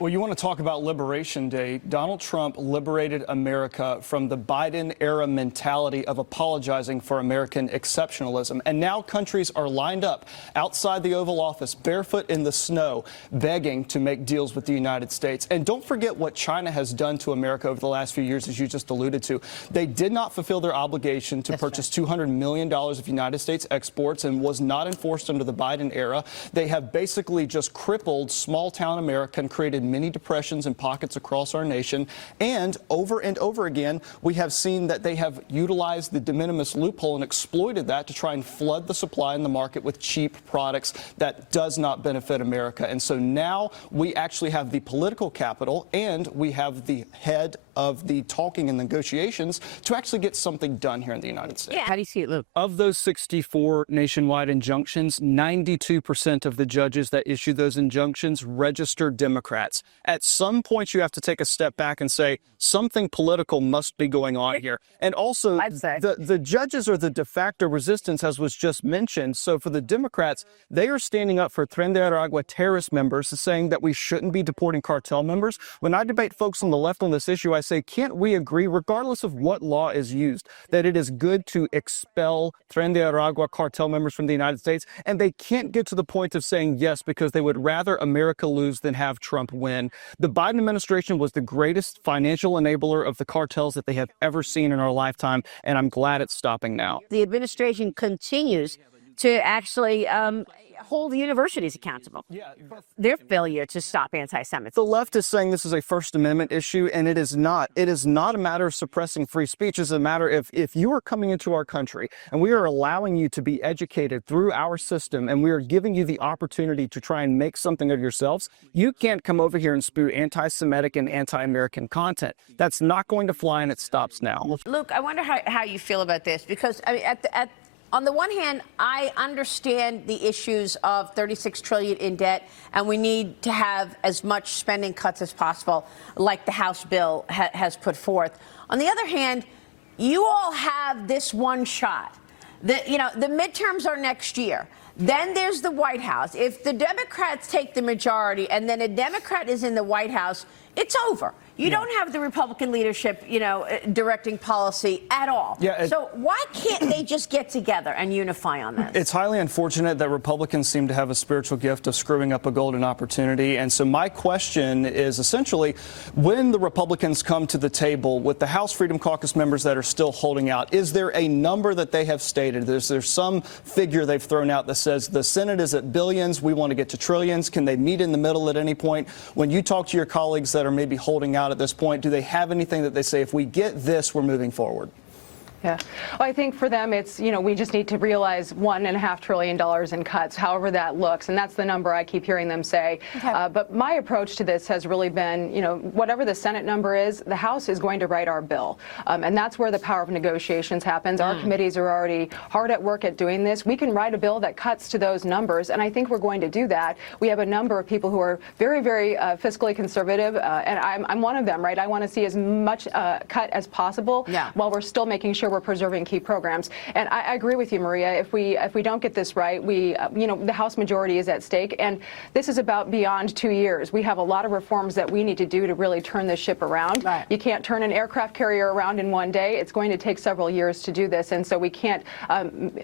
Well, you want to talk about Liberation Day. Donald Trump liberated America from the Biden-era mentality of apologizing for American exceptionalism. And now countries are lined up outside the Oval Office, barefoot in the snow, begging to make deals with the United States. And don't forget what China has done to America over the last few years, as you just alluded to. They did not fulfill their obligation to purchase $200 million of United States exports and was not enforced under the Biden era. They have basically just crippled small-town America and created many depressions and pockets across our nation. And over again, we have seen that they have utilized the de minimis loophole and exploited that to try and flood the supply in the market with cheap products that does not benefit America. And so now we actually have the political capital and we have the head of the talking and negotiations to actually get something done here in the United States. Yeah. How do you see it, Luke? Of those 64 nationwide injunctions, 92% of the judges that issue those injunctions registered Democrats. At some point, you have to take a step back and say something political must be going on here. And also, the judges are the de facto resistance, as was just mentioned. So for the Democrats, they are standing up for Tren de Aragua terrorist members, saying that we shouldn't be deporting cartel members. When I debate folks on the left on this issue, I say, can't we agree, regardless of what law is used, that it is good to expel Tren de Aragua cartel members from the United States? And they can't get to the point of saying yes because they would rather America lose than have Trump win. The Biden administration was the greatest financial enabler of the cartels that they have ever seen in our lifetime, and I'm glad it's stopping now. The administration continues to actually hold the universities accountable. Their failure to stop anti-Semitism. The left is saying this is a First Amendment issue, and it is not. It is not a matter of suppressing free speech. It's a matter if you are coming into our country and we are allowing you to be educated through our system and we are giving you the opportunity to try and make something of yourselves, you can't come over here and spew anti-Semitic and anti-American content. That's not going to fly, and it stops now. Luke, I wonder how you feel about this, because I mean, on the one hand, I understand the issues of $36 trillion in debt, and we need to have as much spending cuts as possible, like the House bill has put forth. On the other hand, you all have this one shot. The midterms are next year. Then there's the White House. If the Democrats take the majority and then a Democrat is in the White House, it's over. You don't have the Republican leadership, directing policy at all. So why can't they just get together and unify on this? It's highly unfortunate that Republicans seem to have a spiritual gift of screwing up a golden opportunity. And so my question is essentially, when the Republicans come to the table with the House Freedom Caucus members that are still holding out, is there a number that they have stated? Is there some figure they've thrown out that says the Senate is at billions, we want to get to trillions? Can they meet in the middle at any point? When you talk to your colleagues that are maybe holding out at this point, do they have anything that they say, if we get this, we're moving forward? Yeah. Well, I think for them, it's, we just need to realize $1.5 trillion in cuts, however that looks. And that's the number I keep hearing them say. But my approach to this has really been, whatever the Senate number is, the House is going to write our bill. And that's where the power of negotiations happens. Our committees are already hard at work at doing this. We can write a bill that cuts to those numbers. And I think we're going to do that. We have a number of people who are very, very fiscally conservative. And I'm one of them, right? I want to see as much cut as possible while we're still making sure we're preserving key programs. And I agree with you, Maria. If we don't get this right, the House majority is at stake. And this is about beyond 2 years. We have a lot of reforms that we need to do to really turn this ship around. You can't turn an aircraft carrier around in one day. It's going to take several years to do this. And so we can't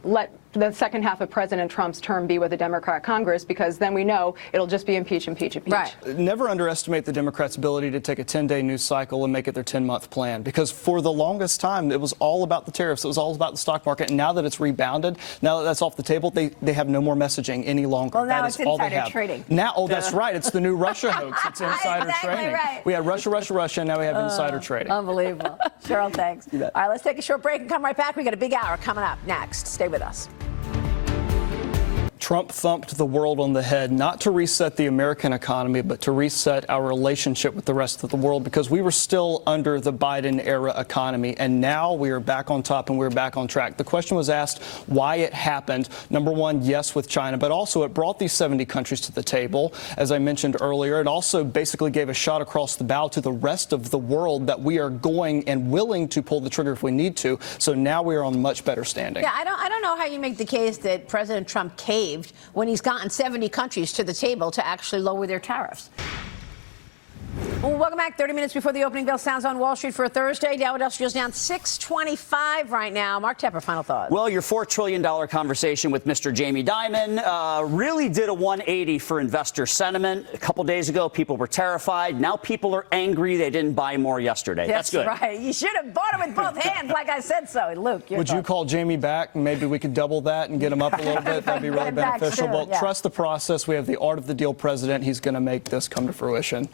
let the second half of President Trump's term be with a Democrat Congress, because then we know it'll just be impeach, impeach, impeach. Never underestimate the Democrats' ability to take a 10-day news cycle and make it their 10-month plan, because for the longest time, it was all about the tariffs. It was all about the stock market. And now that it's rebounded, now that that's off the table, they have no more messaging any longer. Well, now that it's is all they insider have. Trading. Now, that's right. It's the new Russia hoax. It's insider trading. Right. We had Russia, and now we have insider trading. Unbelievable. Cheryl, thanks. You bet. All right, let's take a short break and come right back. We got a big hour coming up next. Stay with us. Trump thumped the world on the head, not to reset the American economy, but to reset our relationship with the rest of the world, because we were still under the Biden-era economy, and now we are back on top and we're back on track. The question was asked why it happened. Number one, yes, with China, but also it brought these 70 countries to the table. As I mentioned earlier, it also basically gave a shot across the bow to the rest of the world that we are going and willing to pull the trigger if we need to. So now we are on much better standing. Yeah, I don't know how you make the case that President Trump caved when he's gotten 70 countries to the table to actually lower their tariffs. back 30 minutes before the opening bell sounds on Wall Street for a Thursday. Dow Industrials down 625 right now. Mark Tepper, final thoughts. Well, your $4 trillion conversation with Mr. Jamie Dimon really did a 180 for investor sentiment. A couple days ago, people were terrified. Now people are angry they didn't buy more yesterday. That's good. Right. You should have bought it with both hands, like I said so. Luke, would you call Jamie back? Maybe we could double that and get him up a little bit. That'd be really beneficial. But trust the process. We have the art of the deal president. He's going to make this come to fruition.